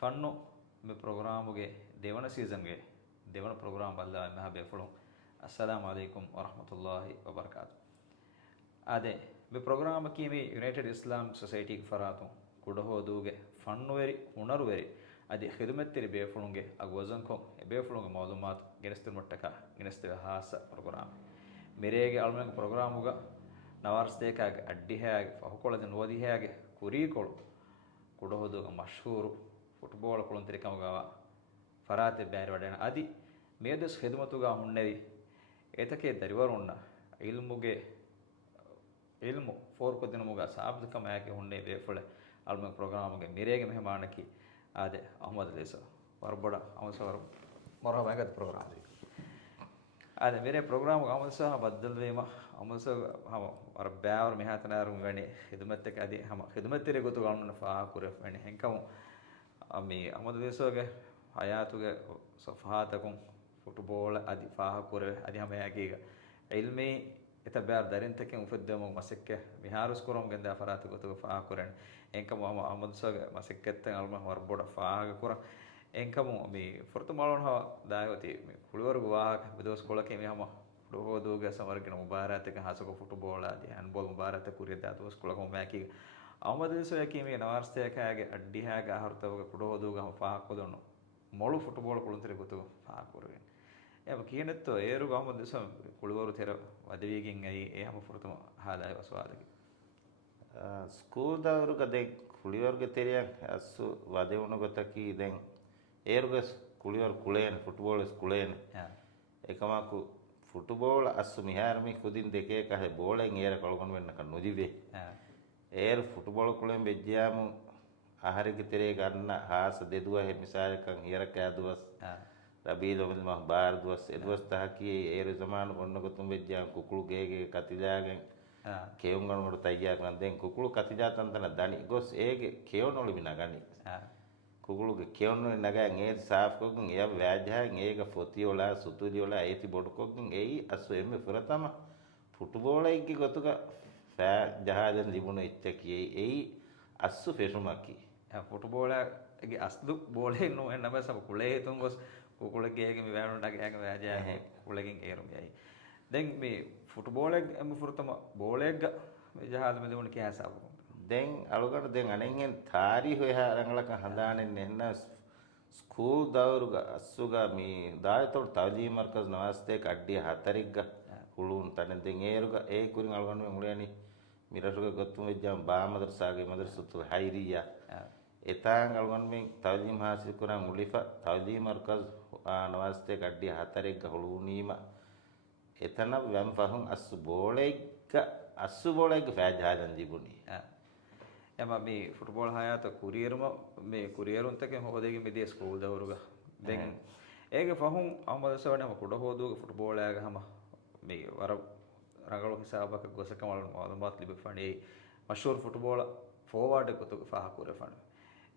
fun ಮೆ ಪ್ರೋಗ್ರಾಮ್ಗೆ ದೇವನ ಸೀಸನ್ಗೆ ದೇವನ program ಬಲ್ಲ ಮೆ ಹಬೆ ಫುಳು ಅಸ್ಸಲಾಮು ಅಲೈಕುಂ ವರಹಮತುಲ್ಲಾಹಿ ವಬರ್ಕಾತು ಅದೇ ಮೆ ಪ್ರೋಗ್ರಾಮ್ ಕೀಮಿ ಯುನೈಟೆಡ್ ಇಸ್ಲಾಂ ಸೊಸೈಟಿಗೆ ಫರಾತು ಕುಡಹೋದುಗೆ ಫನ್ನುವೆರಿ ಉಣರುವೆರಿ ಅದಿ ಖಿದಮತ್ತಿರಿ ಬೇಫುಳುಂಗೆ ಅಗ ವಜನ್ಕೊ ಬೇಫುಳುಂಗೆ ಮಾಲೂಮಾತ್ ಗೆನಸ್ತಿರ ಮಟ್ಟಕ ಗೆನಸ್ತಿರ ಹಾಸ ಪ್ರೋಗ್ರಾಮ್ ಮಿರೇಗೆ ಅಳ್ಮೆಂಗ ಪ್ರೋಗ್ರಾಮುಗ ನವಾರ್ಸ್ದೇಕಾಗೆ ಅಡ್ಡಿಹೆಯಾಗೆ ಫಹುಕೊಳದಿನ ಓದಿಹೆಯಾಗೆ ಕುರೀಕೊಳು ಕುಡಹೋದುಗ ಮಶಹೂರು ಫುಟ್ಬಾಲ್ ಕುಳಂತಿರಿ ಕಮಗವ ಫರಾತೆ ಬ್ಯಾರಿ ವಡೇನ ಅದಿ ಮೇದಸ್ ಖಿದಮತುಗ ಹುಣ್ಣೆರಿ ಏತಕೆ ದರಿವರುಣ್ಣ ಇಲ್ಮುಗೆ ಇಲ್ಮು ಫೋರ್ಕು ದಿನಮುಗ ಸಾಬ್ದ ಕಮ ಯಾಕೆ ಹುಣ್ಣೆ ಬೇಫುಳೆ ಅಲ್ಮ ಪ್ರೋಗ್ರಾಮ್ಗೆ ಮಿರೇಗೆ ಮೆಹಮಾನಕಿ ಆದೆ ಅಹಮದ್ ದೇಸ ವರ್ಬಡ ಅಮಸವರ ಮೊರಹಬಾಗದ ಪ್ರೋಗ್ರಾಮ್ ಆದೆ ಮೇರೆ ಪ್ರೋಗ್ರಾಮ್ ಅಮಸ ಬದ್ದಲ್ವೇಮ ಅಮಸ ಹಮ ವರ ಬ್ಯಾವರ್ ಮಿಹಾತನಾರು ವೆಣಿ ಖಿದಮತ್ತಕ್ಕೆ ಅದಿ ಹಮ ಖಿದಮತ್ತಿರಿ ಗೊತ್ತು ಗಮನ ಫಾ ಕುರೆ ವೆಣಿ ಹೆಂಕಮು ಅಮ್ಮಿ ಅಹಮದ್ ದೇಸೋಗೆ ಹಯಾತುಗೆ ಸಫಾತಕುಂ ಫುಟ್ಬಾಲ್ ಅದಿ ಫಾಹ ಕುರೆ ಅದಿ ಹಮ ಯಾಕೀಗ ಇಲ್ಮಿ ಇತ ಬ್ಯಾರ್ ದರಿಂತಕ್ಕೆ ಮುಫದ್ದಮ ಮಸಕ್ಕೆ ಮಿಹಾರುಸ್ ಕುರಂ ಗಂದ ಫರಾತ ಗೊತ್ತು ಫಾಹ ಕುರೆನ್ ಎಂಕಮು ಅಹಮದ್ ಸೋಗೆ ಮಸಕ್ಕೆತ್ತೆ ಅಲ್ಮ ವರ್ಬೋಡ ಫಾಹ ಕುರ ಎಂಕಮು ಮಿ ಫುರ್ತು ಮಾಡೋಣ ದಾಯವತಿ ಕುಳಿವರ್ಗು ವಾಹಕ ಬಿದೋಸ್ ಕೊಳಕೆ ಮಿ ಹಮ ಫುಡು ಹೋದುಗೆ ಸಮರ್ಗಿನ ಮುಬಾರತಕ್ಕೆ ಹಾಸಕ ಫುಟ್ಬಾಲ್ ಅದಿ ಹ್ಯಾಂಡ್ಬಾಲ್ ಮುಬಾರತ ಕುರಿಯದ ದೋಸ್ ಕೊಳಕ ಮ್ಯಾಕಿ ಅಹಮದ್ ದೇಸೋ ಯಾಕೀಮಿ ನವಾರ್ಸ್ತೆಯಕ್ಕೆ ಹಾಗೆ ಅಡ್ಡಿ ಹಾಗೆ ಆಹರ್ತವಾಗ ಕುಡು ಹೋದುಗ ಹಮ ಫಾಹ ಕೊದೊಣ್ಣು ಮೊಳು ಫುಟ್ಬಾಲ್ ಕುಳಂತಿರಿ ಗೊತ್ತು ಫಾಹ ಕುರೆ ಯಾಮ ಕೀನೆತ್ತು ಏರುಗ ಅಹಮದ್ ದೇಸೋ ಕುಳಿವರು ತೆರ ವದವಿಗಿಂಗ್ ಐ ಏ ಹಮ ಫುರ್ತು ಹಾದಾಯ ವಸವಾದಗಿ ಸ್ಕೂಲ್ದವ್ರಿಗೆ ಅದೇ ಕುಳಿಯೋರ್ಗೆ ತೆರಿಯ ಅಸ್ಸು ವದೇವನು ಗೊತ್ತಕ್ಕಿ ಇದೆಂಗ್ ಏರುಗ ಕುಳಿಯೋರ್ ಕುಳೇನು ಫುಟ್ಬಾಲ್ ಕುಳೇನು ಏಕಮಾಕು ಫುಟ್ಬಾಲ್ ಅಸ್ಸು ಮಿಹಾರಮಿ ಕುದಿನ දෙකේ කහ බෝලෙන් ඒර කලගොන් වෙන්න කන් නොදිවේ ඒර ಫುಟ್ಬಾಲ್ ಕುಳೇನ್ ಬೆಜ್ಜಿಯಾಮು ಆಹಾರಿಗೆ ತೆರೆ ಗನ್ನ ಹಾಸ දෙදුව හේ මිසාරකන් හිර කෑදුවස් රබීල ඔබල් මහ බාර දුවස් එදුවස් තහකි ඒර සමාන ගොන්න ගොතුම් ಬೆಜ್ಜಿಯಾಂ ಕುಕುಳು ಗೇಗೆ ಕತಿಜಾගෙන් ಕೇವಂಗಣಗಳು ತಯ್ಯಾಕ ದೆನ್ ಕುಕುಳು ಕತಿಜಾತಂತನ ದನಿ ಗೊಸ್ ಏಗೆ ಕೇವನೊಳು ಬಿನ ಗಣಿ ಕುಗುಳುಗೆ ಕೇವನು ನಗ ಏರ್ ಸಾಫ್ ಕೊಗಿಂ ಏ ವ್ಯಾಜ್ಯ ಏಗ ಫೊತಿಯೋಳ ಸುತುದಿಯೋಳ ಐತಿ ಬೊಡ್ಕೊಗಿಂ ಏಯಿ ಅಸ್ಸು ಎಮ್ಮೆ ಫುರತಮ ಫುಟ್ಬಾಲೈಗೆ ಗೊತ್ತುಗ ಫ್ಯಾ ಜಹಾಜನ್ ಲಿಬುನು ಇಚ್ಚಕಿ ಏಯಿ ಅಸ್ಸು ಫೆಶುಮಕ್ಕಿ ಫುಟ್ಬಾಲ್ಗೆ ಅಸ್ದು ಬೋಳೆ ನೋ ನಮ ಸಬ ಕುಳೆ ತುಂಗೊಸ್ ಕುಕುಳಗೆ ಏಗೆ ಮಿ ವ್ಯಾನುಂಡಾಗೆ ಏಗೆ ವ್ಯಾಜ್ಯ ಕುಳೆಗಿಂ ಏರು ಯಾಯಿ ದೆನ್ ಮಿ ಫುಟ್ಬಾಲ್ಗೆ ಎಮ್ಮೆ ಫುರತಮ ಬೋಳೆಗ ಜಹಾಜ ಮೆ ದೇವನ ಕ್ಯಾ ಸಾಬು ದೆನ್ ಅಳುಗಡ ದೆನ್ ಅಣೆಂಗೆನ್ ತಾರಿ ಹೋಯ ರಂಗಳಕ ಹಂದಾಣೆನ್ ನೆನ್ನ ಸ್ಕೂಲ್ ದವರುಗ ಅಸ್ಸುಗ ಮಿ ದಾಯತೋಡ್ ತವಜಿ ಮರ್ಕಜ್ ನವಾಸ್ತೆಕ್ ಅಡ್ಡಿ ಹತರಿಗ್ಗ ಹುಳುನ್ ತನೆ ದೆನ್ ಏರುಗ ಏ ಕುರಿಂ ಅಳುಗಣ ಮುಳಿಯನಿ ಮಿರಟುಗ ಗೊತ್ತು ವೆಜ್ಜಾಂ ಬಾ ಮದರ್ಸಾಗೆ ಮದರ್ಸತು ಹೈರಿಯ ಎತಾಂಗ್ ಅಳುಗಣ ಮಿ ತವಜಿ ಹಾಸಿಲ್ ಕುರಾಂ ಮುಳಿಫ ತವಜಿ ಮರ್ಕಜ್ ನವಾಸ್ತೆಕ್ ಅಡ್ಡಿ ಹತರಿಗ್ಗ ಹುಳುನೀಮ එතන වැම් ෆහුන් අස්සු බෝලෙක්ග අස්සු බෝලෙක්ග ෆෑජාදන් දිබුනි එම මේ ෆුට්බෝල් හයාත කුරියරම මේ කුරියරුන්තක හොදෙගේ මෙදී ස්කූල් දවරුග දැන් ඒගේ ෆහුන් අමදසවනම කුඩ හොදුගේ ෆුට්බෝල් ආග හම මේ වර රගල හිසාබක ගොසක මල මාලුමාත් ලිබ ෆණේ මෂූර් ෆුට්බෝල් ෆෝවර්ඩ් එකතු ෆහ කුර ෆණ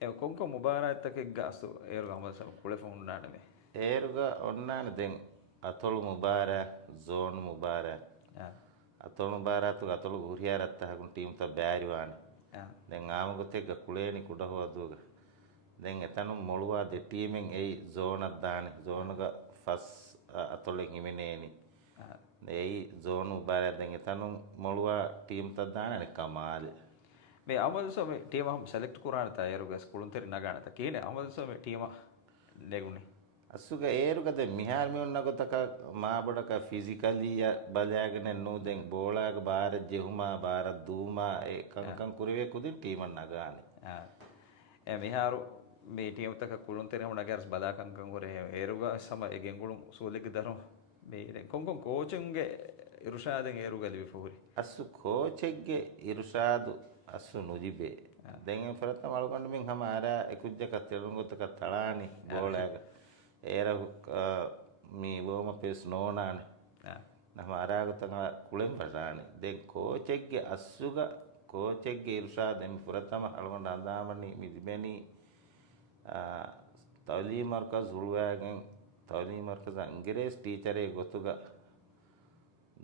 ඒ කොංක මුබාරාතක ගාසු ඒරුග අමදසම කුල ෆුන් නානමේ ඒරුග ඔන්නාන දැන් අතොළු මුබාර ಝೋನ್ ಮುಬಾರ ಅತೊಳು ಮುಬಾರತು ಅತೊಳು ಹುರಿಯಾರತ್ತ ಹಾಕೊಂಡು ಟೀಮ್ ತ ಬ್ಯಾರಿವಾನ ದೆನ್ ಆಮ ಗೊತ್ತೆಗ ಕುಳೇನಿ ಕುಡ ಹೋದುಗ ದೆನ್ ಎತನು ಮೊಳುವ ದೆ ಟೀಮಿಂಗ್ ಏಯ್ ಝೋನ್ ಅದ್ದಾನೆ ಝೋನ್ಗ ಫಸ್ ಅತೊಳು ಹಿಮಿನೇನಿ ಏಯ್ ಝೋನ್ ಮುಬಾರ ದೆನ್ ಎತನು ಮೊಳುವ ಟೀಮ್ ತದ್ದಾನೆ ಅನೆ ಕಮಾಲ್ මේ අමදසම ටීම හම් සෙලෙක්ට් කුරාන තයරුග ස්කූලුන් තෙරි නගානත කීනේ අමදසම ටීම නෙගුනේ අසුග ඒරුගද මිහාර්මි ඔන්නගොතක මාබඩක ෆිසිකලිය බලයාගෙන නූදෙන් බෝලාග බාර ජෙහුමා බාර දූමා ඒ කංකං කුරිවේ කුදින් ටීමන් නගානේ ඒ මිහාරු මේ ටීම් තක කුළුන් තෙරි හොන නගර්ස් බදා කංකං හොරේ ඒරුග සම එගෙන්ගුළුන් සූලෙක දරෝ මේ කොංකොං කෝචුන්ගේ ඉරුෂාදෙන් ඒරුග ලිවි ෆෝරි අසු කෝචෙක්ගේ ඉරුෂාදු අසු නුජිබේ දැන් ෆරත මලකන්න මින් හැම ආර එකුජ්ජක තෙරුංගොතක තලානි බෝලාග ඒර මී වෝම පෙස් නෝනාන නම අරාගතක කුලෙන් පසානේ දැන් කෝචෙක්ගේ අස්සුග කෝචෙක්ගේ ඉර්ෂාද් එම් පුරතම අලගොන්න අඳාමනි මිදිබෙනි තවලී මර්කස් උල්වාගෙන් තවලී මර්කස් ඉංග්‍රීසි ටීචරේ ගොතුග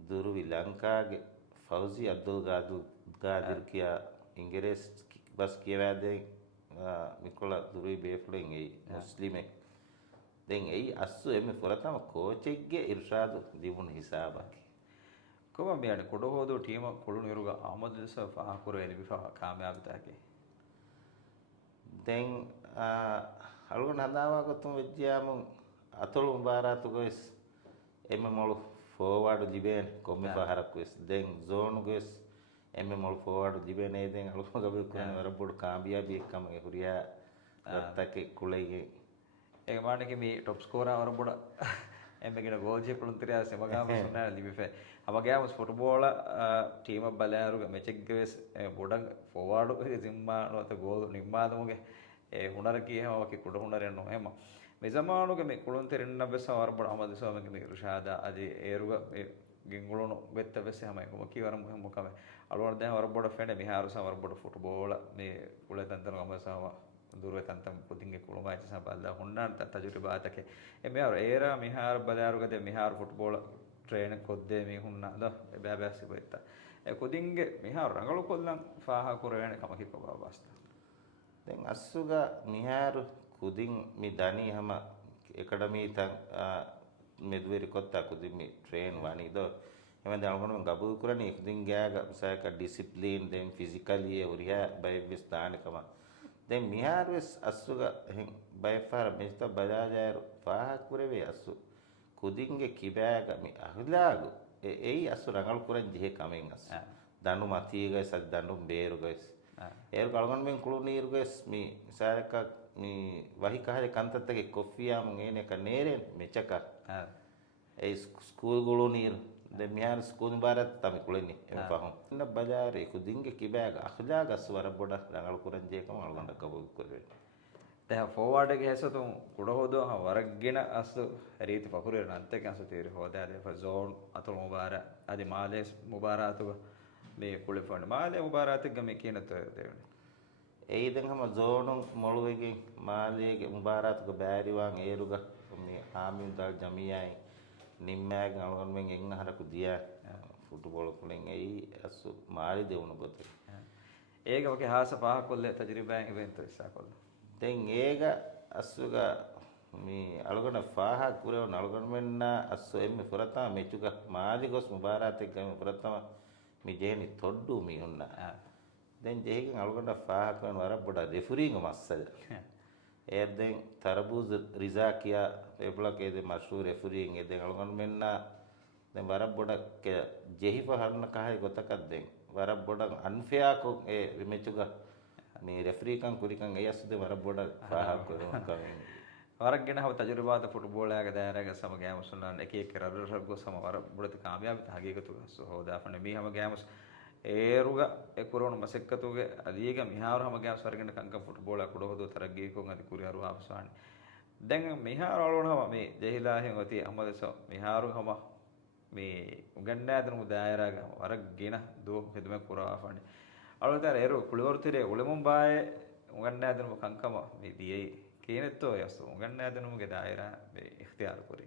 දුරුවි ලංකාගේ ෆෞසි අබ්දුල් ගාදිර් කියා ඉංග්‍රීස් බස් කියවැදෙන් මිකොල දුරි බේෆ්ලෙන් ඒ මුස්ලිමෙක් දැන් ඒ අස්සු එමෙ ෆොරතම කෝචෙක්ගේ ඉර්ෂාදු දිමුන හිසාබක් කොම මෙයාට කොඩ හොදෝ ටීම කොළු නිරුග අහමද් දෙස ෆාකුර එලිබිෆා කාමයාබිතාකේ දැන් අලුගොන් හදාවාගතුම් විද්‍යාමුන් අතුළු මුබාරාතු ගොස් එමෙ මොළු ෆෝවර්ඩ් දිබෙන් කොම්මෙ පහරක් වෙස් දැන් zone ගොස් එමෙ මොළු ෆෝවර්ඩ් දිබෙන් ඒ දැන් අලුගොන් ගබල් කරන වරබොඩ් කාම්බියාබි එක්කම හුරියා රත්තකේ කුලයිගේ ඒක මානකේ මේ টොප් ස්කෝරර් වරබොඩ එම්බෙගෙන ගෝල් ජෙපලුන්තරියා සමගාම සුන්නා ලිබිෆේ අවගෑම ෆුට්බෝල ටීම බලාරුග මෙචෙක්ගවෙස් බොඩක් ෆෝවර්ඩ් සිම්මානොත ගෝල් නිම්මාදමුගේ ඒ හුනර කියහමක කුඩ හුනරෙන්නු හෙම මෙසමානුගේ මේ කුළුන්තරින්න බෙස වරබොඩ අමද සෝමගේ මේ රුෂාදා අදි ඒරුග ගෙංගුළුණු වෙත්ත බෙස හැම එකම කීවරම මොකම අලුවර දැන් වරබොඩ ෆෙඩ මිහාරු සවරබොඩ ෆුට්බෝල මේ කුලතන්තර ගමසම දුරවතන්තම් පුදින්ගේ කුළුමායිච සබල්ලා හුන්නාන් තජුරිබාතකේ එමෙහර ඒරා මිහාර බලාරුගද මිහාර ෆුට්බෝල ಟ್ರೈನ್ ಕೊದ್ದೆ ಮೀ ಹುಣ್ಣಾದ ಬ್ಯಾಬ್ಯಾಸಿ ಬೈತ ಕುದಿಂಗೆ ಮಿಹಾರು ರಂಗಳು ಕೊಲ್ಲಂ ಫಾಹಾ ಕುರೇಣ ಕಮಕಿ ಕೊಬಾ ಬಾಸ್ತ දැන් අස්සුග මිහාරු කුදින් මි දනි හම එකඩමී තන් මෙදුවරි කොත්තා කුදින් මි ට්‍රේන් වනිද එමෙන් දල්ගොන ගබු කුරණි කුදින් ගෑග සයක ඩිසිප්ලින් දෙන් ෆිසිකලි උරියා බයිවිස් දානකම දැන් මිහාරුස් අස්සුග බයිෆාර මෙස්ත බදාජාරු ෆාහා කුරවේ අස්සු කුදින්ගේ කිබෑග මි අහලාගු එයි අස්සු ರಂಗಳು ಕುರಂ ಜೆಹೆ ಕಮೆಂ ಅಸ್ ದಂಡು ಮತಿಗೆ ಸದ್ ದಂಡು ಬೇರು ಗೈಸ್ ಏರ್ ಕಳಗನ್ ಮೆಂ ಕುಳು ನೀರು ಗೈಸ್ ಮಿ ಸಾಯಕ ಮಿ ವಹಿ ಕಹದೆ ಕಂತತ್ತಗೆ ಕೊಫಿಯಾ ಮಂ ಏನೆ ಕ ನೇರೆ ಮೆಚಕ ಏ ಸ್ಕೂಲ್ ಗುಳು ನೀರು ದೆ ಮಿಯಾರ್ ಸ್ಕೂಲ್ ಬಾರತ್ ತಮಿ ಕುಳೆನಿ ಎಂ ಫಹಂ ಇನ್ನ ಬಜಾರೆ ಕುದಿಂಗೆ ಕಿಬෑಗ ಅಹಲಾಗ ಅಸ್ ವರ ಬೊಡ ರಂಗಳು ಕುರಂ ಜೆಹೆ ಕಮ ಅಳಗಂಡ ಕಬು ಕುರೆ දැන් ෆෝවර්ඩ් එකේ හැසතුම් කුඩ හොදෝ වරක්ගෙන අස් රීති පකුරේ නන්තක අස් තීරි හොදාද ෆසෝන් අතුල් මුබාර අදි මාලේස් මුබාරාතුක මේ කුලේ ෆොන් මාලේ මුබාරාතුක මේ කියනත දෙවනේ ඒ දැන් හැම zone මොළුවේගේ මාලේගේ මුබාරාතුක බෑරිවාන් ඒරුග මේ ආමින් දල් ජමියයි නිම්මෑග අලගන් මෙන් එන්න හරකු දියා ෆුට්බෝල් කුලෙන් ඒ අස් මාලි දෙවුන ගොතේ ඒක වගේ හාස පහ කොල්ලේ තජරිබෑන් ඉවෙන්ත ඉස්සා කොල්ල දැන් ඒක අස්සුග මේ අලගොන ෆාහා කුරව නලගොන මෙන්න අස්සු එම්මෙ පුරතා මෙචුක මාදි ගොස් මුබාරාත් එක්ක පුරතම මේ ජෙහෙනි තොඩ්ඩු මි උන්නා දැන් ජෙහිගෙන් අලගොන ෆාහා කරන වර බොඩ රෙෆරිංග මස්සද ඒ දැන් තරබූස් රිසා කියා පෙපලකේ දෙ මෂූර් රෙෆරිං ඒ දැන් අලගොන මෙන්න දැන් වර බොඩ ජෙහි පහරන කහයි ගොතකක් දැන් වර බොඩ අන්ෆෙයා කො ඒ මෙචුක මේ රෙෆරි කන් කුරිකන් එයස්ද වර බොඩ පහක් කරන කමින් වරක්ගෙන හව තජරිබාත ෆුට්බෝල් එක දායරග සම ගෑමස් උනන් එක එක රබ සම වර බොඩත කාමයාබ හගීකතු සෝදාෆන මේ හැම ගෑමස් ඒරුග එකුරොන මසෙක්කතුගේ අදීග මිහාර හැම ගෑමස් වරගෙන කංක ෆුට්බෝල් එක උඩ හොදෝ තරගී කොන් අදි කුරියරු ආපසානි දැන් මිහාර වලනව මේ ජෙහිලා හින් ඔති අමදස මිහාරු හැම මේ උගන්නාදනු දායරග වරක්ගෙන දෝ හෙදම කුරාෆනි අලුතර ඒරු කුලවර්තිරේ උලමුම්බායේ උගන්නාදනු කංකම මේ දියේ කේනෙත්තෝ යස් උගන්නාදනුගේ දායරා මේ ඉක්තියාර කුරි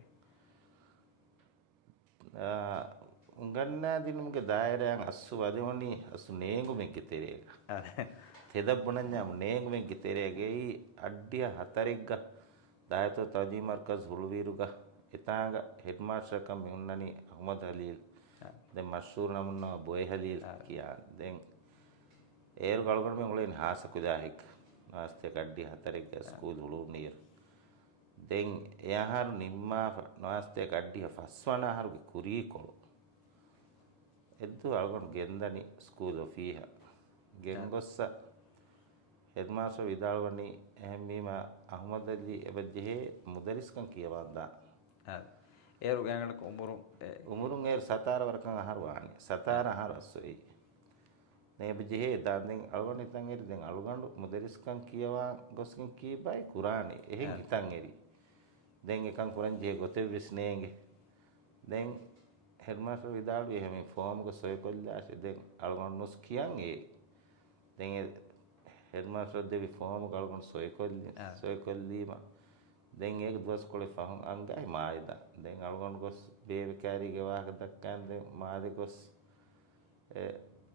උගන්නාදිනුගේ දායරයන් අස්සු වදෙවනි අස්සු නේඟු මෙක්ගේ තෙරේක තෙදබ්බුණඤ්ඤා නේඟු මෙක්ගේ තෙරේගේ අඩ්ඩිය හතරෙක්ග දායතෝ තවදී මර්කස් හුළුවීරුග එතාග හෙඩ් මාස්ටර් කම් මෙුන්නනි අහමද් හලීල් දැන් මෂූර් නමුන්නා බොයි හලීල් කියා දැන් ඒරු කලකට මේ උලෙන් හාස කුදාහික් නාස්තේ කඩ්ඩි හතරෙක් ස්කූල් හුළු නීර දැන් එයාහර නිම්මා නාස්තේ කඩ්ඩි ෆස්වනා හරු කුරී කොළු එද්දු අලගොන් ගෙන්දනි ස්කූල් ඔෆීහ ගෙන්ගොස්ස හෙඩ් මාස්ටර් විදාල්වනි එහෙමීම අහමද් අලි එබජෙහි මුදරිස්කන් කියවන්දා ඒරු ගෑනක උමුරුන් ඒරු සතාර වරකන් අහරුවානි සතාර අහරස්සොයි නේ බජෙහි දාන්දෙන් අලගොන් ඉතින් එරි දැන් අලුගන්ඩු මුදරිස්කන් කියවා ගොස්කන් කීබයි කුරානි එහෙන් ඉතින් එරි දැන් එකන් කුරන් ජෙහි ගොතේ විස්නේගේ දැන් හෙඩ් මාස්ටර් විදාල්වි එහෙම ෆෝම් එක සොය කොල්ලාෂ දැන් අලගොන් නොස් කියන් ඒ දැන් හෙඩ් මාස්ටර් දෙවි ෆෝම් එක අලගොන් සොය කොල්ලීම දැන් ඒක දවස් කොලේ ෆහන් අංගයි මායදා දැන් අලගොන් ගොස් බේබි කෑරි ගෙවාක දක්කන් දැන් මාදි ගොස්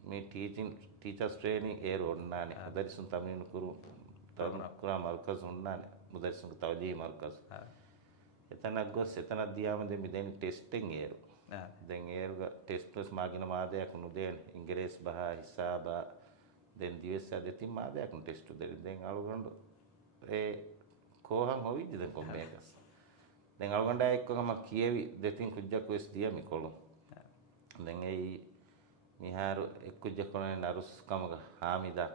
මේ ටීචර්ස් ට්‍රේනින් ඒර ඔන්නානේ මුදරිසුන් තමිනු කුරා මල්කස් උන්නානේ මුදරිසුන් තවජී මල්කස් එතනක් ගොස් එතනක් දියාම දෙමි දැන් ටෙස්ටෙන් ඒරු දැන් ඒරුග ටෙස්ට්ස් මාගින මාදයක් නුදේන ඉංග්‍රීස් බහ හිසාබ දැන් දිවස් දෙතින් මාදයක් ටෙස්ට් දෙරි දැන් අලුගොඬ ඒ කොහන් හොවිද දැන් කොම්බේකස් දැන් අලුගොඬ එක්කම කියවි දෙතින් කුජ්ජක් වෙස් දියමි කොළු දැන් ඒ මිහාරු එක්කුජ්ජ කොනේ නරුස් කමක හාමිදා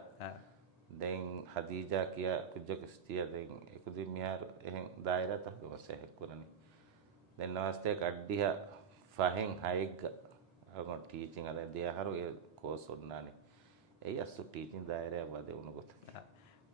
දැන් හදීජා කියා කුජ්ජක ස්තිය දැන් එකුදි මිහාරු එහෙන් දායරත වසේ හෙක්කුරනි දැන් නවස්තේ කඩ්ඩිය ෆහෙන් හයෙග්ග අලුගොඬ ටීචින් අද දෙයහරු ඒ කෝස් ඔන්නානේ ඒ අස්සු ටීචින් දායරය වදේ උනගොත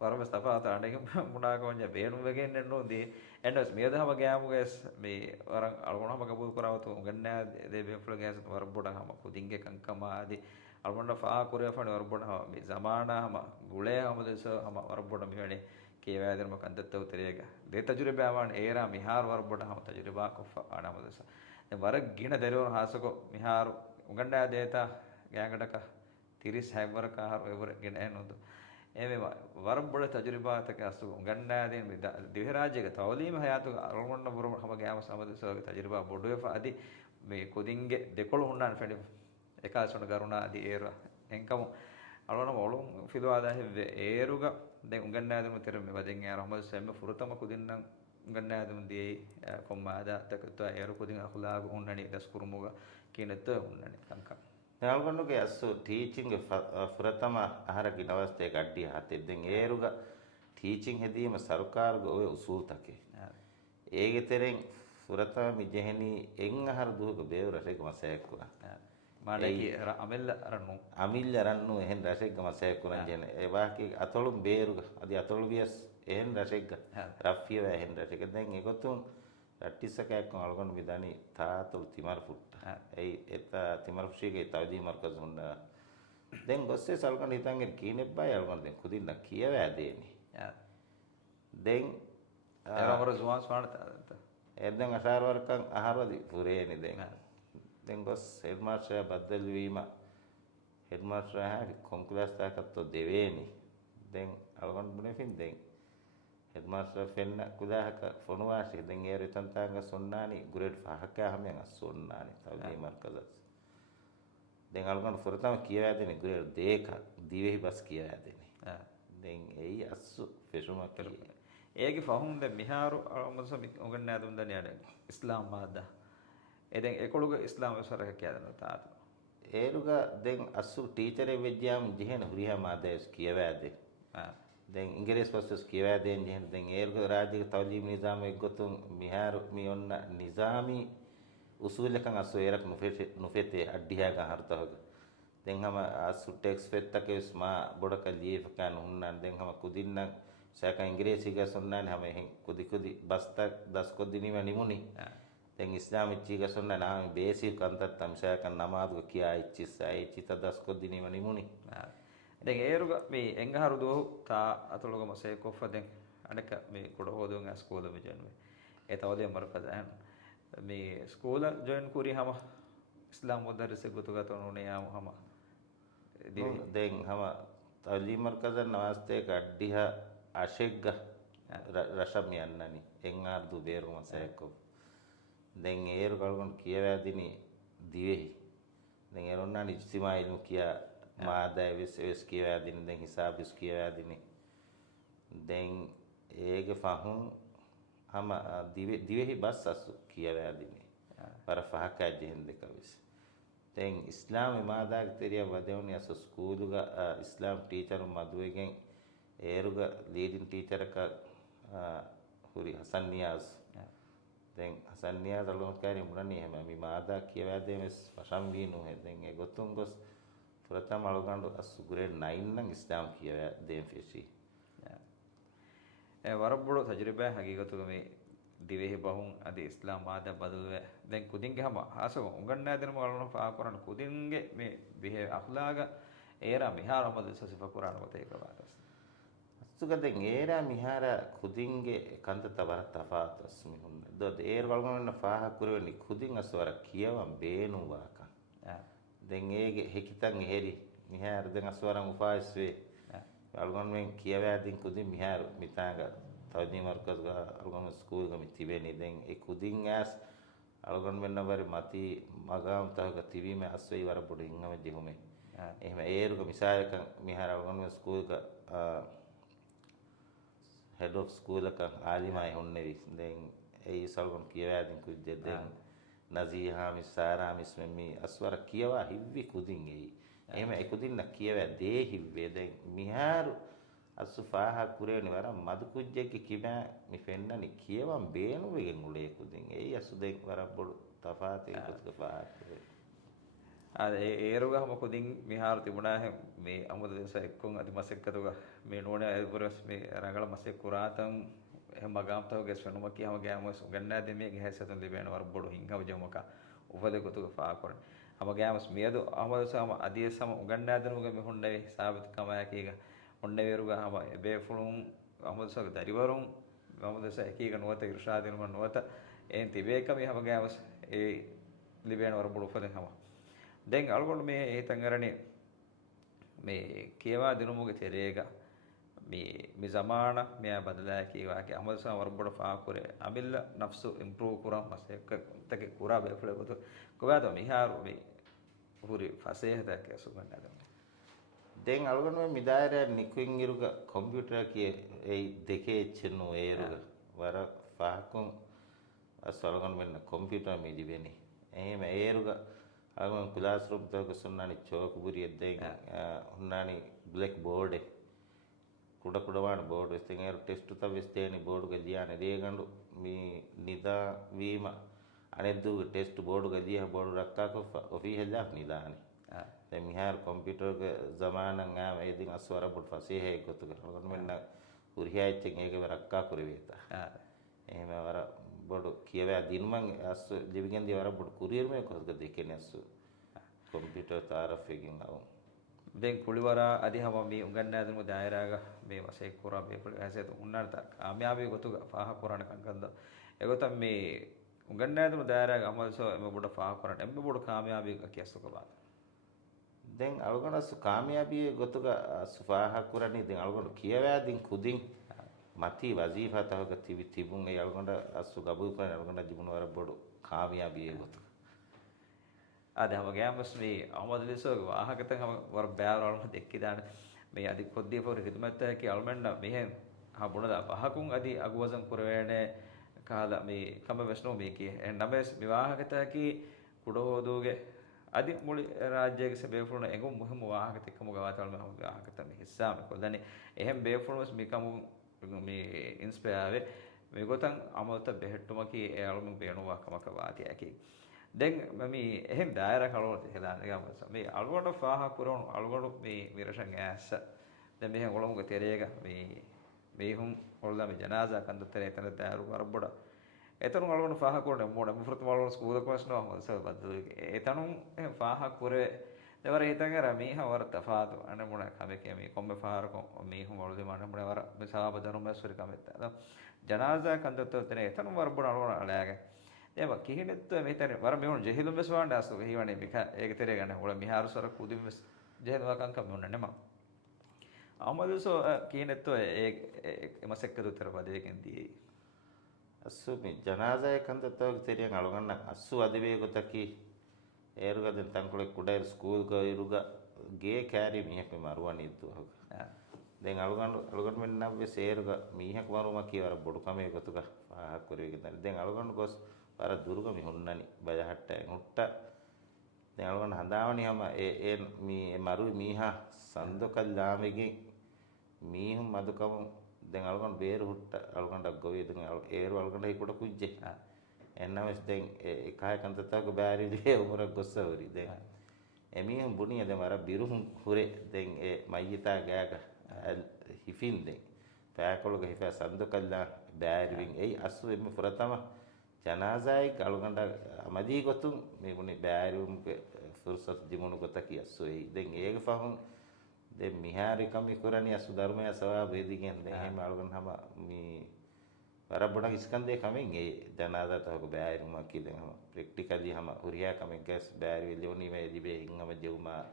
වරමස් තපාත අඬගෙන් මුණාකොන්ජ බේනුම් වෙගෙන් එන්නෝදී එන්නස් මේදහම ගෑමුගස් මේ වරන් අලුගොඬම කබූල් කරවතු ගන්නා දේ බෙෆ්ල ගෑස් වරබොඩහම කුදින්ගේ කංකමාදී අලුගොඬ ෆා කුරේෆණ වරබොඩහම මේ zamaanahම ගුලේ හමදස හම වරබොඩ මිවනේ කේවැදරම කන්දත්තව තෙරේග දේ තජුරිබාවන් ඒරා මිහාර වරබොඩහම තජුරිබා කොෆ ආනමදස දැන් වර ගින දරවන හාසකෝ මිහාරු උගන්නා දේතා ගෑඟඩක 30 හැවරක ආහාර එවර ගෙන එනොද එමෙ වරබොඩ තජුරිබාතක අසු උගන්නා දෙන දිවහරාජ්‍යක තවලීම හයාතු අලුගොඬ බුරම හම ගෑම සමදසවගේ තජුරිබා බොඩුවේ ෆාදී මේ කුදින්ගේ දෙකොළ හුන්නාන ෆෙඩි එකසොන ගරුණා අදී ඒර එන්කම අලුගොඬ ඔලුම් ෆිදවාදා හෙව්වේ ඒරුග දැන් උගන්නා දෙම තෙර මේ වදෙන් යා රහමද් සෙම්ම ෆුරතම කුදින්නම් උගන්නා දෙම දී කොම්මාදා තකත ඒරු කුදින් අඛලාග හුන්නනි දස්කුරුමුග කිනත හුන්නනි කංක නාල්ගොඬගේ අස්සු ටීචින්ගේ ෆුරතම අහරකි නවස්තේ කඩ්ඩිය හතෙන් දැන් ඒරුග ටීචින් හෙදීම සරකාරුග ඔය උසූල් තකේ ඒගෙ තෙරෙන් ෆුරතම මිජෙහෙනි එන් අහර දුහක බේව රසෙක මසයක්කුණා මාඩකි අමිල්ල රන්නු එහෙන් රසෙක මසයක්කුණා ජන ඒ වාකි අතොළු බේරුග අදි අතොළු වියස් එහෙන් රසෙක රෆ්ෆිය එහෙන් රසෙක දැන් ඒකොතුන් රට්ටිසකයක් අලුගොඬ විදානි තාතුල් තිමර ෆුට්ට ඒ එත තිමර ෆුෂිගේ තවදී මර්කස් හොන්න දැන් ගොස්සේ සල්ගොඬ හිතන්ගේ කීනෙක් බය අලුගොඬ දැන් කුදින්න කියවෑ දෙනි දැන් එරවර ජුවාන් ස්වානත එදෙන් අසාර වරකන් ආහාරවදි පුරේනි දැන් ගොස් හෙඩ් මාස්ටර් බද්දල් වීම හෙඩ් මාස්ටර් හැරි කොන්ක්ලාස් තාකත්තු දෙවේනි දැන් අලුගොඬ බුනේ ෆින් දැන් හෙඩ් මාස්ටර් ෆෙන්න කුදාහක ෆොනුවාසි දැන් ඒ රිතන්තාංග සොන්නානි ග්‍රේඩ් 5 ක හැමෙන් අසොන්නානි තවදී මර්කස් දැන් අලුගොඬ ෆොරතම කියවා දෙනි ග්‍රේඩ් 2 දිවෙහි බස් කියවා දෙනි දැන් එයි අස්සු ෆෙෂුමක් කරලා ඒගේ ෆහුම් දැන් මිහාරු අලමස උගන්නා දුන් දනියඩ ඉස්ලාම් මාදා එදෙන් එකොළුග ඉස්ලාම් වසරක කියදන තාත ඒරුග දැන් අස්සු ටීචර් වෙජ්ජාම් ජෙහෙන හුරියා මාදෑස් කියවා දෙ දැන් ඉංග්‍රීසි පස්සස් කියවා දෙන් ජෙහෙන දැන් ඒරුග රාජ්‍යක තවලීම් නිසාම එක්ගොතුන් මිහාරු මියොන්න නිසාමි උසූලකන් අස්සු ඒරක් නුෆෙතේ අඩ්ඩියා ගහරතවග දැන් හැම අස්සු ටෙක්ස් ෆෙත්තකේ ස්මා බොඩක ලියෆකන් උන්නන් දැන් හැම කුදින්න සෑක ඉංග්‍රීසි ගසොන්නාන හැම එහෙන් කුදි බස්තක් දස් කොද්දිනිම නිමුනි දැන් ඉස්ලාම් ඉච්චි ගසොන්න නාම බේසික් කන්තත් තම්සෑක නමාදු කියා ඉච්චිසයි චිත දස් කොද්දිනිම නිමුනි දැන් ඒරුග මේ එංගහරු දෝ තා අතලොගම සේකොෆ දැන් අනක මේ කුඩ හොදුන් ස්කූල මෙජන්වේ ඒ තවදේ මර්කදයන් මේ ස්කූල ජොයින් කුරි හැම ඉස්ලාම් මුදරස ගොතු ගතනුනේ යාම හැම දැන් හැම තවලීම් මර්කද නවස්තේ කඩ්ඩිහ අශෙග්ග රෂම් යන්නනි එංආර්දු බේරුම සෑකෝ දැන් ඒරු කල්ගොන් කියවා දිනි දිවෙහි දැන් එරොන්නානි ඉජ්තිමායිල් කියා මාදා වෙස් කියවා දිනි දැන් හිසාබිස් කියවා දිනි දැන් ඒගේ ෆහුම් හැම දිවෙහි බස් අසු කියවා දිනි පර ෆහක ජෙහෙන් දෙකවිස් දැන් ඉස්ලාම් මාදාගේ තෙරිය වදෙවනි අස ස්කූලුග ඉස්ලාම් ටීචර් මදුවේගෙන් ඒරුග ලීඩින් ටීචර් එක හුරි හසන් නියාස් දැන් හසන් නියාස් අලුත් කාරි මුණනි හැම මේ මාදා කියවා දෙමස් වශම් වීනු දැන් ඒ ගොතුන් ගොස් ප්‍රථම අලුගඬ අසු ග්‍රේඩ් 9 නම් ඉස්ලාම් කියවා දෙම් ෆෙසි ඒ වරබුඩ තජරිබා හගීගතුක මේ දිවෙහි බහුන් අද ඉස්ලාම් මාදා බදුවේ දැන් කුදින්ගේ හැම ආසව උගන්නා දෙනම වලන පා කරන කුදින්ගේ මේ බිහේ අඛලාග ඒරා මිහාර රමද සසිෆ කුරාන වතේ කවාතස් සුගදෙන් ඒරා මිහාර කුදින්ගේ කන්තත වර තෆාතස් මිහුන් දොද ඒර වලගොන්න ෆාහ කුරවෙනි කුදින් අස්වර කියවම් බේනු වාක දැන් ඒගේ හෙකිතන් එහෙරි මිහාර දැන් අස්වරන් උපාස්වේ අලුගොන් මෙන් කියවෑදින් කුදින් මිහාර මිතාංග තවදී මර්කස් ගා අලුගොන් ස්කූල් ගම තිබෙනි දැන් ඒ කුදින් ඇස් අලුගොන් මෙන්න බරි මති මගාම් තහක තිබීම අස්වේ වර පොඩ ඉංගම ජෙහුමේ එහෙම ඒරුක මිසාලක මිහාර අලුගොන් ස්කූල් ගා head of school එක ආලිමයි හොන්නේවි දැන් ඒ සල්ගොන් කියවෑදින් කුද්දේ දැන් නසීහා මිසාරා මිස්මෙමි අස්වර කියවා හිව්වි කුදින් එයි එහෙම ඒ කුදින් න කියවෑ දේ හිව්වේ දැන් මිහාරු අසුෆාහා කුරේනි වර මදු කුජ්ජෙක්ගේ කිබෑ මි ෆෙන්නනි කියවම් බේනුවෙගෙන් උලේ කුදින් එයි අසු දෙන් වර බොඩු තෆාතේ කුත්ක ෆාත් අද ඒරුගහම කුදින් මිහාරු තිබුණා මේ අමුද දෙස එක්කොන් අදි මසෙක්කතුග මේ නෝනේ අයපුරස් මේ රංගල මසෙක් කුරාතම් එහෙම මගාම්තව ගෙස් වෙනම කියම ගෑමස් උගන්නා දෙමේ ගහසතුන් ලිබේන වර බොඩු හිංගව ජමක උපදේ කුතුග ෆා කරන අම ගෑමස් මියදු අමද සම අදිය සම උගන්නා දෙනුග මෙ හොන්නේ සාබිත කමයකීග හොන්නේ වේරුගහම බේෆුලුම් අමද සක දරිවරුම් අමද ස එකීග නොත ඉර්ෂාදින නොත එන් තිබේක මේ හම ගෑමස් ඒ ලිබේන වර බොඩු උපදේ හම දැන් අලගොල්ල මේ හිතන් අරනේ මේ කියවා දිනුමුගේ තෙරේග මේ zamaana මෙයා බදලා කීවාගේ අමල්සා වරබඩ ෆාකුරේ අබිල්ල නෆ්සු ඉම්ප්‍රූව් කරා මසෙක තක කුරා බෙෆල කොට කොවාද මිහාරු මේ පුරි ෆසේහත කසුගන්නද දැන් අලගොන් මේ මිදායර නිකුින් ඉරුක කම්පියුටර් කී ඒ දෙකේ චෙන්නු ඒරුක වර ෆාකුන් අසලගොන් මෙන්න කම්පියුටර් මේ දිවෙනි එහෙම ඒරුක අලගොන් ක්ලාස් රූම් තක සුන්නානි චෝක පුරි දෙන් උන්නානි බ්ලැක් බෝඩ් කුඩකුඩවාන බෝඩ් වෙස්තෙන් ඒර ටෙස්ට් තව වෙස්තේනි බෝඩ් ගදියානේ දේගඬු මේ නිදා වීම අනෙද්දු ටෙස්ට් බෝඩ් ගදියා බෝඩ් රක්කාක ඔෆී හෙල්ලා නිදානි දැන් මිහාර කම්පියුටර් ක zamanan ආම එදින් අස්වර බොඩ් ෆසේ හේ ගොතු කරන මෙන්න උරියයිච්චෙන් ඒක රක්කා කරවේතා එහෙම වර බොඩ් කියවා දිනුමන් අස් දෙවිගෙන් දී වර බොඩ් කුරියර් මේ කොස්ග දෙකේ අස් කම්පියුටර් තාරෆ් එකකින් ආව දැන් කුලිවරා අධිහම මේ උගන්නා දෙනු දායරාග මේ වශයෙන් කුරා බේපල ඇසෙත උන්නාට කාමයාබී ගොතු ෆාහ කුරාන කංකන්ද එගොතම් මේ උගන්නා දෙනු දායරාග අමල්සෝ එම බොඩ ෆාහ කුරාන එම්බ බොඩ කාමයාබී කියස්තුක බාත දැන් අලගොනස් කාමයාබී ගොතුක සුෆාහ කුරානි දැන් අලගොන කියවෑදින් කුදින් මති වසීෆා තවක තිබුන් ඒ අලගොන අසු ගබු කරන අලගොන ජීවන වර බොඩ කාමයාබී ගොතුක අද හැම ගෑමස් මේ අමද ලෙසෝ වාහකතන් හැම වර බෑවරවල දෙක්කි දාන මේ අදි කොද්දී පොර හිතමත් කි අල්මෙන්න මෙහෙන් හා බුණද පහකුන් අදි අගුවසන් පුරවැනේ කාලා මේ කම වෙස්නෝ මේ කි නමස් විවාහකත කි කුඩෝදෝගේ අදි මුලි රාජ්‍යයේ සබේෆුන එගොම් මුහම වාහකත කම ගවාතල් මම වාහකත මේ හිස්සාම කොදනේ එහෙම් බේෆුනස් මිකම මේ ඉන්ස්පයරේ මේ ගොතන් අමත බෙහෙට්ටුම කි ඒ අල්මු බේනවා කමක වාතිය කි දැන් මම එහෙම දායර කලොත් හෙලාන ගමස මේ අලුගොඩ ෆාහ කුරොන් අලුගොඩ මේ විරෂන් ඇස්ස දැන් මෙහෙන් ඔලමුගේ තෙරේග මේ හුම් ඔල්ලා මේ ජනාසා කන්දතර එතන දාරු වරබඩ එතන අලුගොඩ ෆාහ කුරොන් මොඩ මුෆරත් වලවල ස්කූල් කොස්නෝ මොස බද්දු එතන එහෙම ෆාහ කුරේ දෙවර හිතන් අර මීහ වර තෆාතු අන මොන කමකේ මේ කොම්බ ෆාර කො මේ හුම් වල දෙමන මොන වර මේ සාබදරු මස්වර කමෙත් ජනාසා කන්දතර එතන එතන වරබඩ අලුගොඩ අලයාගේ ඒව කිහිනෙත් මෙතන වර මෙවුන් ජෙහිලුම් බස් වණ්ඩ අසු හිවනේ මික ඒක තෙරේ ගන්න හොල මිහාරු සර කුදුම් බස් ජෙහිල වකන් කම මොන්න නෙම අමදසෝ කිහිනෙත් ඒ මසෙක්ක දුතර පදේකින් දී අසු මේ ජනාසය කන්දතව තෙරියන් අලගන්න අසු අදිවේ ගොතකි ඒරුගදෙන් තංකොලේ කුඩේ ස්කූල් ගිරුග ගේ කෑරි මිහක මරුවනි දුවක දැන් අලගන්න මෙන්න නම් සේරුග මිහක මරුම කියවර බොඩු කමේ ගොතුක ආ කුරේක දැන් අලගන්න ගොස් අර දුර්ග මිහුන්නනි බයහට්ට උට්ට දැන් අලගන්න හඳාවනි හැම ඒ මේ මරු මීහා සන්දකල්ලාමෙගේ මීහුම් මදුකම දැන් අලගන්න බේරු හුට්ට අලගන්න ගොවේ දැන් ඒරු අලගන්න හිකොට කුජ්ජේ එන්නවස් දැන් ඒ කාය කන්තතක බෑරිදී උමර ගොස්සවරි දැන් එමීහුම් බුණිය දැන් අර බිරුහුම් කුරේ දැන් ඒ මයිතා ගෑක හිෆින් දැන් පෑකොලක හිෆා සන්දකල්ලා බෑරිවින් ඒ අසු එමෙ පුරතම ජනාසායි අලගන්න මදී ගොතුම් මේ ගුණේ බෑරිවුම් ෆුර්සත් දිමුණු ගොත කියස්සොයි දැන් ඒක ෆහුම් දැන් මිහාරි කමි කරණිය අසු ධර්මය සවාබ වේදිකෙන් දැන් එහෙම අලගන්න හැම මේ වරබඩ ඉස්කන්දේ කමින් ඒ ජනාසාත හොක බෑරිවුම් කි දැන් ප්‍රැක්ටිකලි හැම උරියා කමින් ගස් බෑරි ලියෝනි මේ දිබේ ඉංගම ජෙවුමා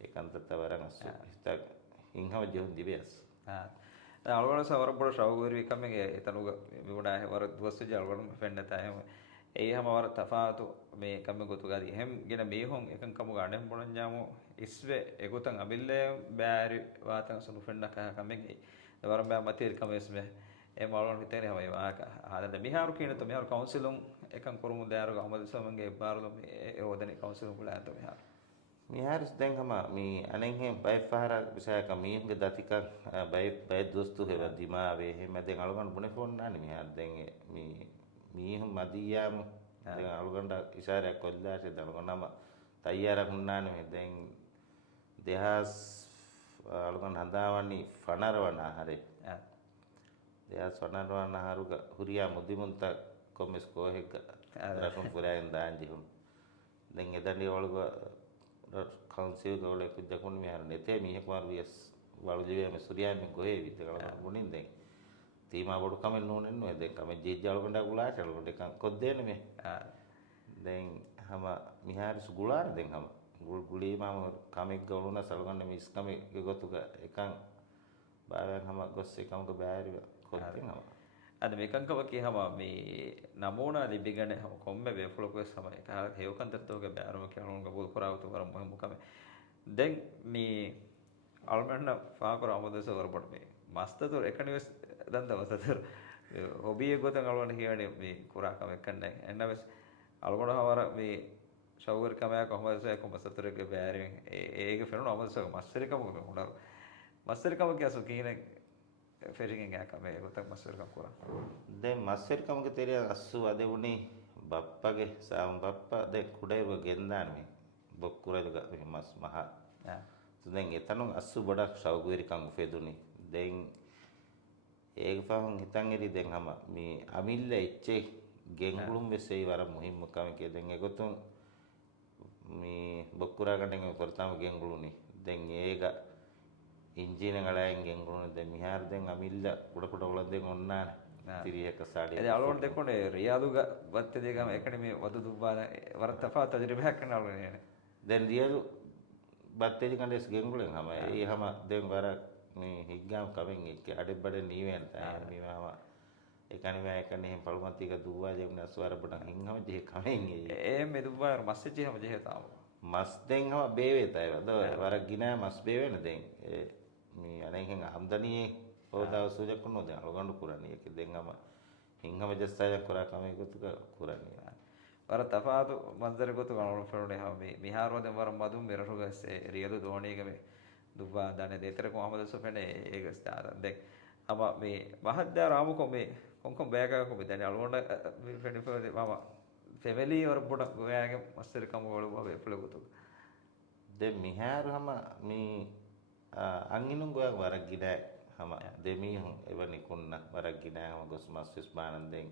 ඒකන්තත වරන් අස්සු හිතක් හිංහම ජෙහුන් දිබේස් algon sawara shawguri kamege itanuga miuda war duwasse algon fenna tahem ei hama war tafaatu me kamme gotu gadi hem gena mehon ekan kamu gaden bonan jamu isve egotan abille bari watan sunu fenna ka kamege war ba matir kamesme e malon hitene hama waaka hada miharu kina to miharu councilum ekan korumu daru amadu samange barlo e odani councilum kula to miharu මිහාරිස් දැන් හම මේ අනෙන් බයි පහර විසයක මීන්ගේ දතික බයි දොස්තු හේව දිමාවේ එහෙම දැන් අලුගන්න බුනේ phone නානේ මිහාර දැන් මේ මීහුම් මදියාම දැන් අලුගන්න ඉෂාරයක් කොල්ලාසේ දලගන්නම තයාරක් නානේ මේ දැන් දෙහස් අලුගන්න හදාවන්නි ෆනරවන ආහාරේ දෙහස් ෆනරවන ආහාරුග හුරියා මුදිමුන්ත කොම්මස් කොහෙක රසම් පුරාෙන් දාන්ජි හුන් දැන් එදන්නේ වලුග council gole kujja kun mi har nete mi hekmar vies walu jeve me surya me gohe vidde kala munin den tima bodu kamen nonen no den kamen jejjal gonda gula chal gonde kan koddene me den hama mi har su gular den hama guli ma kamek goluna salganne mi iskame gegotuga ekan bayan hama gosse kam go bayari kodden hama ada mekankawa ki hama me namona libigane hama komme be floko sama ka heukantattoga baarum kelon gabul korawtu waram mukame den me almanna faakor amadasa warpot me mastatur ekaniwes danda wasatur hobby gotan alwan hiyane me kurakam ekkanne ennaves algona hawara me shawgar kamaya kohmadasa ko mastatur ke baarin ege fenun amadasa masterikam ko honar masterikam ke asu kine ferigen akame gotak masterikam kura den masterikam ke teriya assu ade uni bappage saam bappa den kudairu gendan me bokkuraduga mas maha den etanun assu bodak shawguri kan ufeduni den ඒක පහන් හිතන් ඉරි දැන් හැම මේ අමිල්ල එච්චේ ගෙන්ගුළුම් වෙසෙයි වර මුහිම්ම කමකේ දැන් ඒගොතුන් මේ බොක්කුරා ගණන් කරතාම ගෙන්ගුළුනි දැන් ඒක ඉන්ජින ගලයන් ගෙන්ගුළුනි දැන් මිහාර දැන් අමිල්ල කුඩ කුඩ වලන් දැන් ඔන්නා තිරියක සාඩි ඒ අලෝන් දෙකොනේ රියාදුග වත්තේ දෙකම එකනේ මේ වදු දුබ්බාන වර තෆා තජරිබයක් කරනවා නේ දැන් රියාදු බත්තේ කන්දස් ගෙන්ගුලෙන් හැම ඒ හැම දැන් වර මේ හිග්ගාම් කවෙන් එක්ක අඩෙබ්බඩ නීවෙන් තමයි මේවම ඒකනේ මම එකනේ පළුමන්තික දුවා ජෙම්න අස්වර බඩන් හින්ගම ජෙහ කවෙන් ඒ මේ දුවා මස්සෙචි හැම ජෙහ තාම මස් දෙන් හැම බේවේ තයි වද වර ගිනා මස් බේවෙන දැන් මේ අනේ හින් ආම්දනියේ හොදාව සූජක් කරනවා දැන් අලගඬු පුරන්නේ ඒක දෙන් හැම හින්ගම ජස්සය කරා කමේ ගොතුක පුරන්නේ වර තෆාතු මන්දර ගොතු ගණන් ෆරෝනේ හැම මේ මිහාරවදෙන් වර මදුම් මෙරහුගස්සේ රියදු දෝණීක මේ දුබ්බා දන්නේ දෙතර කොහමද සොපනේ ඒක ස්ථාන දෙක් අම මේ මහද්දා රාමුකො මේ කොන්කොම් බෑගාකො මේ දැන් අලුවන්න ෆෙනිෆර් මම ෆැමිලි වර පොඩ ගෝයාගේ මස්තර කම වල බබේ ෆලගොතු දෙ මිහාර හැම මේ අංගිනුන් ගෝයා වරක් ගිනා හැම දෙමිහුන් එවනි කුන්න වරක් ගිනා හැම ගොස් මස්විස් බානන් දෙන්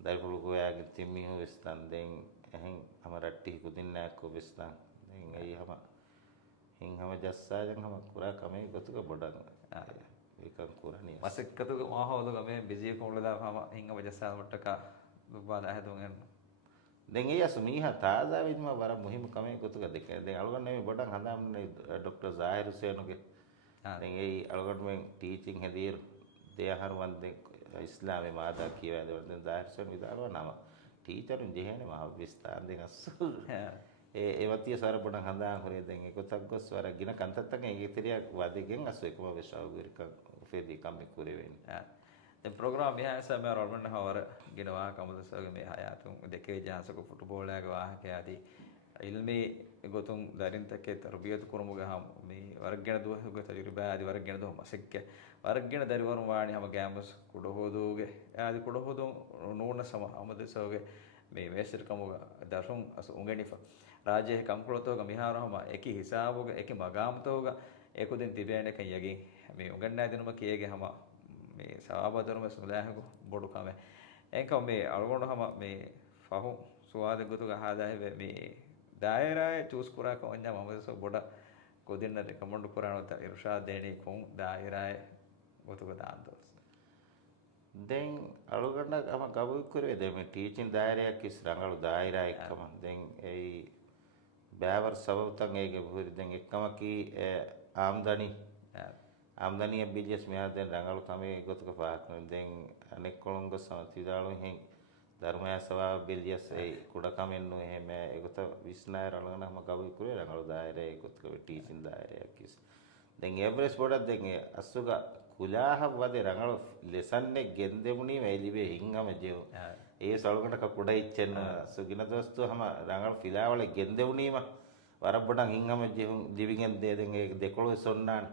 දල්පුළු ගෝයාගේ තිම්මිහු වෙස්තන් දෙන් එහෙන් හැම රට්ටි කුදින්නාක්කො වෙස්තන් දෙන් ඒ හැම හිංහම ජස්සාජන් හම කුරා කමේ ගොතුක බොඩන් ඒකන් කුරණිය මසෙක්කතුක මහවදුක මේ බිසිය කොම්ලදා හම හිංහම ජස්සා මට්ටක දුබ්බා දහතුන් යන දැන් ඒ අසු මීහා තාදා විද්ම වර මුහිම කමේ ගොතුක දෙක දැන් අලුගන්න මේ බොඩන් හඳාන්නේ ડોક્ટર ઝාහිර් හුසේනුගේ දැන් ඒ අලුගන්න මේ ටීචින් හැදීර් දෙයහර වන්දේ ඉස්ලාමේ මාදා කියවද දැන් ઝාහිර් හුසේන් විදාරව නම ටීචරුන් ජෙහෙනේ මහ විස්තාර දෙක අස්සු ඒ වතිය සර බොඩන් හඳාන් හොරේ දැන් ඒක තක්ගොස් වර ගින කන්තත්තක ඒ තිරියක් වදගෙන් අස්සු එකම වෙශාවගිරක ෆෙදී කම්බි කුරේ වෙන්නේ දැන් ප්‍රෝග්‍රෑම් මෙහා සමය රොල්මන් හවර ගිනවා කමුදසගේ මේ හයාතුන් දෙකේ ජාසක ෆුට්බෝල් එක වාහක ආදී ඉල්මි ගොතුන් දරින්තකේ තරබියත් කුරුමුග හම් මේ වර්ගගෙන දුවහුග තජරිබා ආදී වර්ගගෙන දුව මසෙක්ක වර්ගගෙන දරිවරුන් වාණි හම ගෑමස් කුඩ හොදෝගේ ආදී කුඩ හොදෝ නෝන සම අමදසෝගේ මේ වේශර කමුග දරුන් අස උංගෙනිෆ රාජ්‍ය කම්කුලතෝග මිහාරහම එකි හිසාබෝග එකි මගාමතෝග ඒකුදින් තිබේන එක යගේ මේ උගන්නා දිනම කීයගේ හම මේ සවාබදරුම සුලාහක බොඩු කම එන්ක මේ අලගොණහම මේ ෆහු සුවාද ගොතුග හදායි මේ දායරාය චූස් කුරා කොන්ජා මමස බොඩ කොදින්න රෙකමන්ඩ් කරනත ඉර්ෂාද් දෙණි කොන් දායරාය ගොතුග දාන්තෝ දැන් අලුගන්න අම ගබු කරේ දැන් මේ ටීචින් දායරයක් ඉස් රංගලු දායරා එක්කම දැන් ඒ බෑවර සබවතන් ඒගේ බුරි දැන් එක්කමකි ආම්දනිය බිලියස් මෙහා දැන් රංගලු කමේ ගොතක පාක්න දැන් අනෙක් කොළොංග සමතිදාලු හින් ධර්මය සවා බිලියස් ඒ කුඩ කමෙන්නු එහෙම ඒගොත විස්නාය රළගනම ගවි කුරේ රංගලු දායරේ ගොතක ටීචින් දායරයක් කිස් දැන් එවරෙස් පොඩක් දැන් අසුග කුලාහ වදේ රංගලු ලෙසන්නේ ගෙන්දෙමුනි මේලිබේ හිංගම ජීව ඒ සලකට කුඩ ඉච්චෙන්න සුගින දොස්තු හම රංගලු ෆිලාවල ගෙන්දෙමුනීම වරබ්බඩන් හිංගම ජීව දිවිගෙන් දෙදෙන් ඒ දෙකොළො සොන්නාන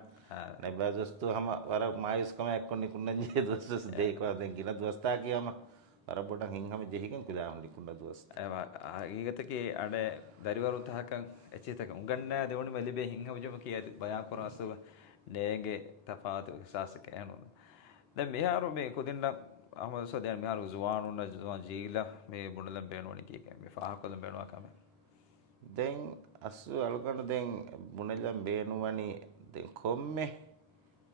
නැබ්බා දොස්තු හම වර මායුස්කම එක්කොනි කුන්නජේ දොස්තු දෙකවා දැන් ගින දොස්තා කියම වරබ්බඩන් හිංගම ජෙහිගෙන් කුලාහුනි කුන්න දොස්ත ಈಗತಕ್ಕೆ ಅಡೆ ದರಿವರು ತಹಕ ಎಚ್ಚಿತಕ ಉಂಗಣ್ಣ ದೇವಣ ಮೆಲಿಬೆ ಹಿಂಗ ಜಮ ಕಿ ಬಯಾ ಕೊರಸು ನೇಗೆ ತಫಾತು ಸಾಸಕ ಏನು ದ ಮಿಹಾರು ಮೆ ಕುದಿನ್ನ ಅಹಮದ ಸೋದೆ ಮಿಹಾರು ಜುವಾನು ನ ಜುವಾನ್ ಜೀಲ ಮೆ ಬುಣಲ ಬೇಣೋನಿ ಕಿ ಮೆ ಫಾಹಕೊಲ ಬೇಣವಾ ಕಮ දැන් අස්සු අලුකන දැන් බුණලම් බේනුවනි දැන් කොම්මෙ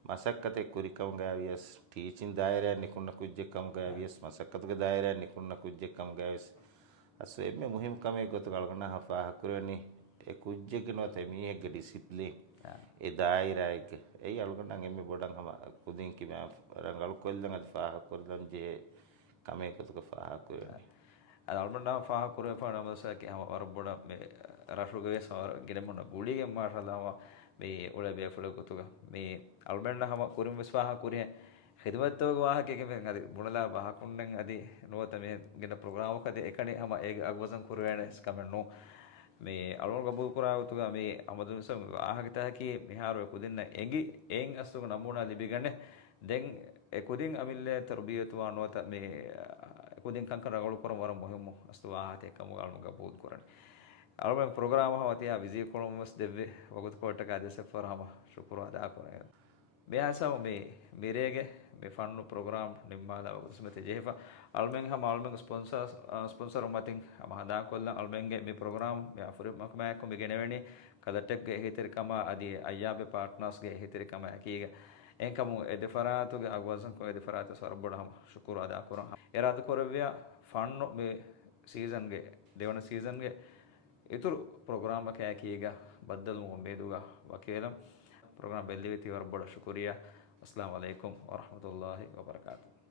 මසක්කතේ කුරිකම් ගාවියස් ටීචින් දායරයන් නිකුන්න කුජ්ජකම් ගාවියස් මසක්කතක දායරයන් නිකුන්න කුජ්ජකම් ගාවියස් අස්සු එම්මෙ මුහිම් කමේ ගොත කලකන හෆා හකුරවනි ඒ කුජ්ජකනෝ තෙමියෙක් ඩිසිප්ලින් ඒ දායරයක ඒ අලුකන එම්මෙ බොඩන් හම කුදින් කිම රංගල් කොල්ලන් අද ෆා හකුරදන් ජේ කමේ ගොතක ෆා හකුරවනි ಅದು ಅಲ್ಮಂಡ ಫಾಹ ಕುರೆ ಫಾಣ ಮಸಕ್ಕೆ ಅವ ವರಬಡ ಮೆ ರಾಷ್ಟ್ರಗವೆ ಸವರ ಗಿಡಮನ ಗುಳಿಗೆ ಮಾರಲವ ಮೆ ಒಳೆ ಬೆ ಫುಲ ಗೊತ್ತುಗ ಮೆ ಅಲ್ಮಂಡ ಹಮ ಕುರಿಂ ವಿಸ್ವಾಹ ಕುರಿ ಖಿದಮತ್ತೋಗ ವಾಹಕೆ ಕೆ ಅದು ಬುಣಲ ವಾಹ ಕುಂಡಂ ಅದಿ ನೋತ ಮೆ ಗಿನ ಪ್ರೋಗ್ರಾಮ್ ಕದೆ ಎಕಣಿ ಹಮ ಏಗ ಅಗ್ವಸನ್ ಕುರುವೇನೆ ಸ್ಕಮೆನ್ನು ಮೆ ಅಲ್ಮಂಡ ಗಬು ಕುರಾ ಗೊತ್ತುಗ ಮೆ ಅಮದು ಸ ವಾಹಕ ತಹಕಿ ಮಿಹಾರು ಕುದಿನ್ನ ಎಂಗಿ ಏಂಗ್ ಅಸ್ತುಗ ನಮೂನಾ ಲಿಬಿಗನೆ ದೆನ್ ಎ ಕುದಿನ್ ಅಮಿಲ್ಲೆ ತರ್ಬಿಯತು ನೋತ ಮೆ कुदिन कंकर रगड़ पर मरम मुहिम अस्तु आते कमुगाल मुगा बहुत करन अलबे प्रोग्राम हवती आ विजी कोलम मस देवे वगत कोट का देसे फर हम शुक्र अदा करे बे आसा मे मेरेगे मे फन प्रोग्राम निम्मादा उसमें जेफा अलमेंग हम अलमेंग स्पॉन्सर मतिंग हम हदा कोल्ला अलमेंगे मे प्रोग्राम मे अफरे मकमा को मे गेनेवेनी कदटेक गे हितर कमा अदी अय्याबे पार्टनर्स गे हितर कमा कीगे enkamu edefaraatu ge agwazan ko edefaraatu sarboda ham shukuru ada kuran eradu korevya fanno me season ge devana season ge ituru program ka kiga baddalu meduga wakelam program belli ti warboda shukuriya assalamu alaikum wa rahmatullahi wa barakatuh